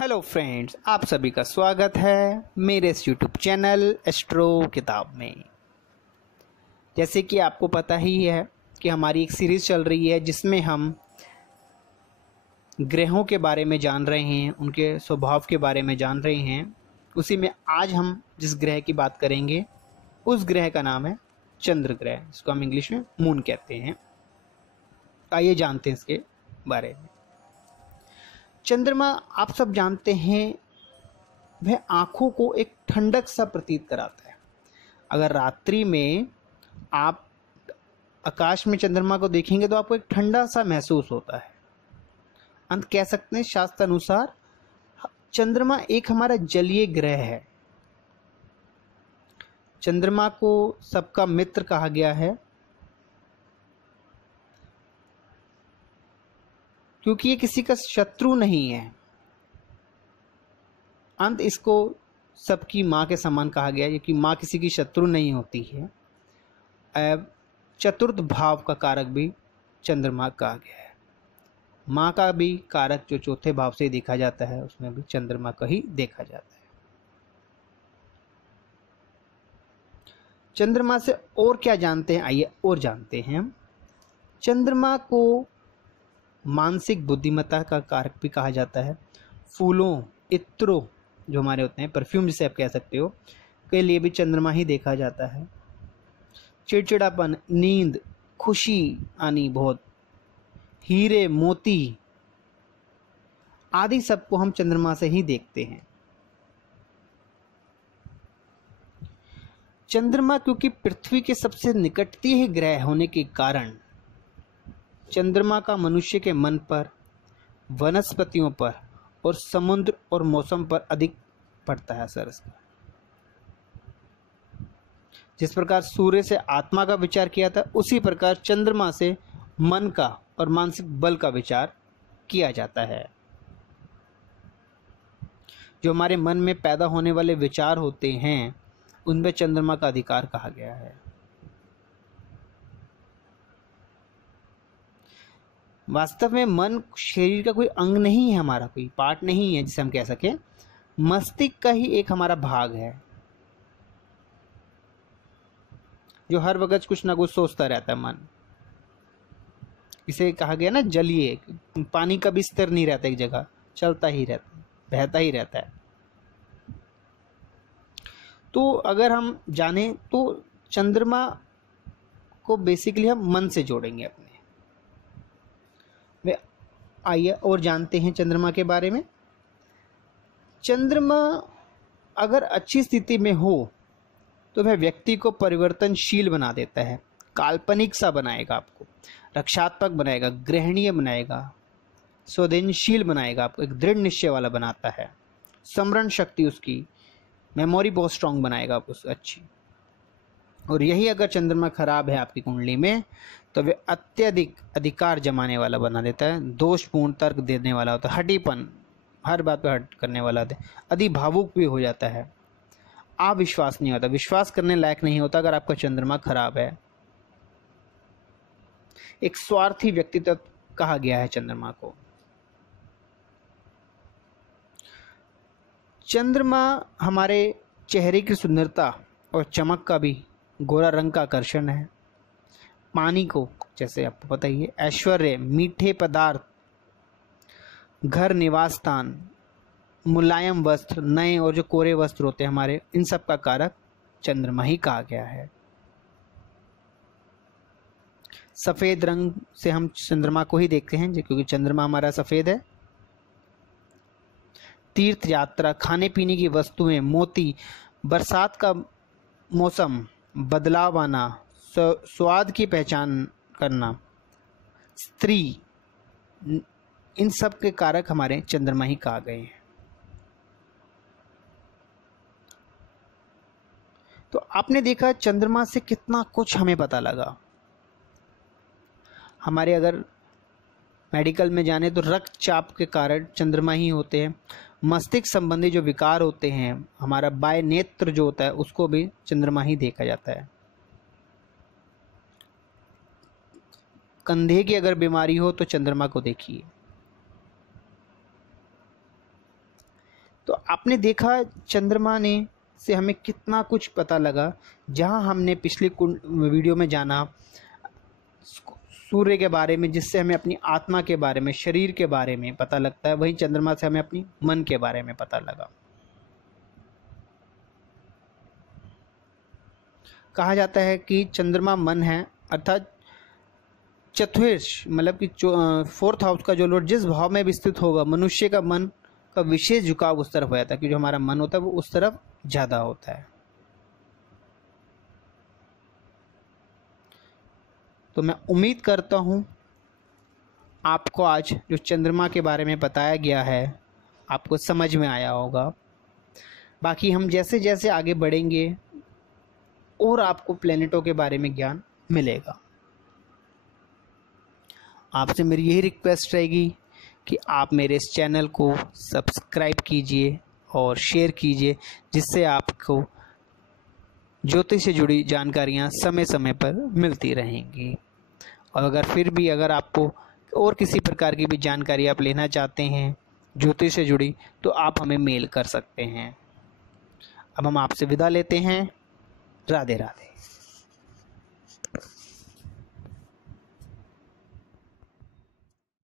Hello friends, आप सभी का स्वागत है मेरे इस यूट्यूब चैनल एस्ट्रो किताब में। जैसे कि आपको पता ही है कि हमारी एक सीरीज़ चल रही है जिसमें हम ग्रहों के बारे में जान रहे हैं, उनके स्वभाव के बारे में जान रहे हैं। उसी में आज हम जिस ग्रह की बात करेंगे उस ग्रह का नाम है चंद्र ग्रह, इसको हम इंग्लिश में मून कहते हैं। आइए जानते हैं इसके बारे में। चंद्रमा आप सब जानते हैं, वह आँखों को एक ठंडक सा प्रतीत कराता है। अगर रात्रि में आप आकाश में चंद्रमा को देखेंगे तो आपको एक ठंडा सा महसूस होता है। अंत कह सकते हैं शास्त्र अनुसार चंद्रमा एक हमारा जलीय ग्रह है। चंद्रमा को सबका मित्र कहा गया है क्योंकि ये किसी का शत्रु नहीं है। अंत इसको सबकी माँ के समान कहा गया है कि माँ किसी की शत्रु नहीं होती है। अब चतुर्थ भाव का कारक भी चंद्रमा कहा गया है। माँ का भी कारक जो चौथे भाव से देखा जाता है उसमें भी चंद्रमा का ही देखा जाता है। चंद्रमा से और क्या जानते हैं, आइए और जानते हैं। चंद्रमा को मानसिक बुद्धिमत्ता का कारक भी कहा जाता है। फूलों, इत्रों जो हमारे होते हैं, परफ्यूम जिसे आप कह सकते हो, के लिए भी चंद्रमा ही देखा जाता है। चिड़चिड़ापन, नींद, खुशी आनी, बहुत हीरे मोती आदि सबको हम चंद्रमा से ही देखते हैं। चंद्रमा क्योंकि पृथ्वी के सबसे निकटतम ग्रह होने के कारण चंद्रमा का मनुष्य के मन पर, वनस्पतियों पर और समुद्र और मौसम पर अधिक पड़ता है असर इसका। जिस प्रकार सूर्य से आत्मा का विचार किया था, उसी प्रकार चंद्रमा से मन का और मानसिक बल का विचार किया जाता है। जो हमारे मन में पैदा होने वाले विचार होते हैं उनमें चंद्रमा का अधिकार कहा गया है। वास्तव में मन शरीर का कोई अंग नहीं है, हमारा कोई पार्ट नहीं है जिसे हम कह सकें। मस्तिष्क का ही एक हमारा भाग है जो हर वक्त कुछ ना कुछ सोचता रहता है। मन इसे कहा गया ना जलीय, पानी का भी स्थिर नहीं रहता एक जगह, चलता ही रहता है, बहता ही रहता है। तो अगर हम जाने तो चंद्रमा को बेसिकली हम मन से जोड़ेंगे अपने। वे आइए और जानते हैं चंद्रमा के बारे में। चंद्रमा अगर अच्छी स्थिति में हो तो वह व्यक्ति को परिवर्तनशील बना देता है, काल्पनिक सा बनाएगा आपको, रक्षात्मक बनाएगा, ग्रहणीय बनाएगा, संवेदनशील बनाएगा, आपको एक दृढ़ निश्चय वाला बनाता है। स्मरण शक्ति, उसकी मेमोरी बहुत स्ट्रांग बनाएगा आपको अच्छी। और यही अगर चंद्रमा खराब है आपकी कुंडली में तो वे अत्यधिक अधिकार जमाने वाला बना देता है, दोषपूर्ण तर्क देने वाला होता है, हठीपन, हर बात पर हट करने वाला होता है, अति भावुक भी हो जाता है, अविश्वास नहीं होता, विश्वास करने लायक नहीं होता अगर आपका चंद्रमा खराब है। एक स्वार्थी व्यक्तित्व कहा गया है चंद्रमा को। चंद्रमा हमारे चेहरे की सुंदरता और चमक का भी गोरा रंग का आकर्षण है। पानी को, जैसे आपको पता ही है, ऐश्वर्य, मीठे पदार्थ, घर, निवास स्थान, मुलायम वस्त्र, नए और जो कोरे वस्त्र होते हैं हमारे, इन सब का कारक चंद्रमा ही कहा गया है। सफेद रंग से हम चंद्रमा को ही देखते हैं क्योंकि चंद्रमा हमारा सफेद है। तीर्थ यात्रा, खाने पीने की वस्तुएं, मोती, बरसात का मौसम, बदलाव आना, स्वाद की पहचान करना, स्त्री, इन सब के कारक हमारे चंद्रमा ही कहा गए हैं। तो आपने देखा चंद्रमा से कितना कुछ हमें पता लगा। हमारे अगर मेडिकल में जाने तो रक्तचाप के कारण चंद्रमा ही होते हैं। मस्तिष्क संबंधी जो विकार होते हैं, हमारा बाह्य नेत्र जो होता है, उसको भी चंद्रमा ही देखा जाता है। कंधे की अगर बीमारी हो तो चंद्रमा को देखिए। तो आपने देखा चंद्रमा ने से हमें कितना कुछ पता लगा। जहां हमने पिछले वीडियो में जाना सूर्य के बारे में, जिससे हमें अपनी आत्मा के बारे में, शरीर के बारे में पता लगता है, वहीं चंद्रमा से हमें अपनी मन के बारे में पता लगा। कहा जाता है कि चंद्रमा मन है, अर्थात चतुर्थ मतलब कि 4th हाउस का जो लॉर्ड जिस भाव में विस्तृत होगा, मनुष्य का मन का विशेष झुकाव उस तरफ हो जाता है कि जो हमारा मन होता है वो उस तरफ ज़्यादा होता है। तो मैं उम्मीद करता हूँ आपको आज जो चंद्रमा के बारे में बताया गया है आपको समझ में आया होगा। बाकी हम जैसे जैसे आगे बढ़ेंगे और आपको प्लैनेटों के बारे में ज्ञान मिलेगा। आपसे मेरी यही रिक्वेस्ट रहेगी कि आप मेरे इस चैनल को सब्सक्राइब कीजिए और शेयर कीजिए, जिससे आपको ज्योतिष से जुड़ी जानकारियाँ समय समय पर मिलती रहेंगी। और अगर आपको और किसी प्रकार की भी जानकारी आप लेना चाहते हैं ज्योतिष से जुड़ी, तो आप हमें मेल कर सकते हैं। अब हम आपसे विदा लेते हैं। राधे राधे।